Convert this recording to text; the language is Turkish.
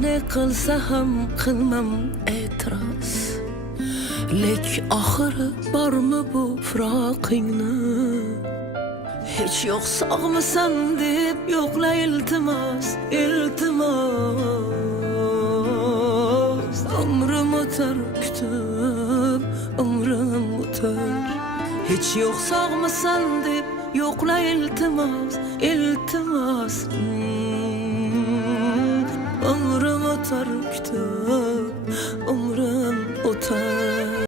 ne kılsa ham kılmam etiraz. Lek ahırı var mı bu fırakını? Hiç yok sağmısan deyip yokla iltimas, iltimas. Ömrüm öter kütüp, ömrüm öter. Hiç yok sağmısan deyip yokla iltimas, iltimas. Ömrüm öter kütüp, ömrüm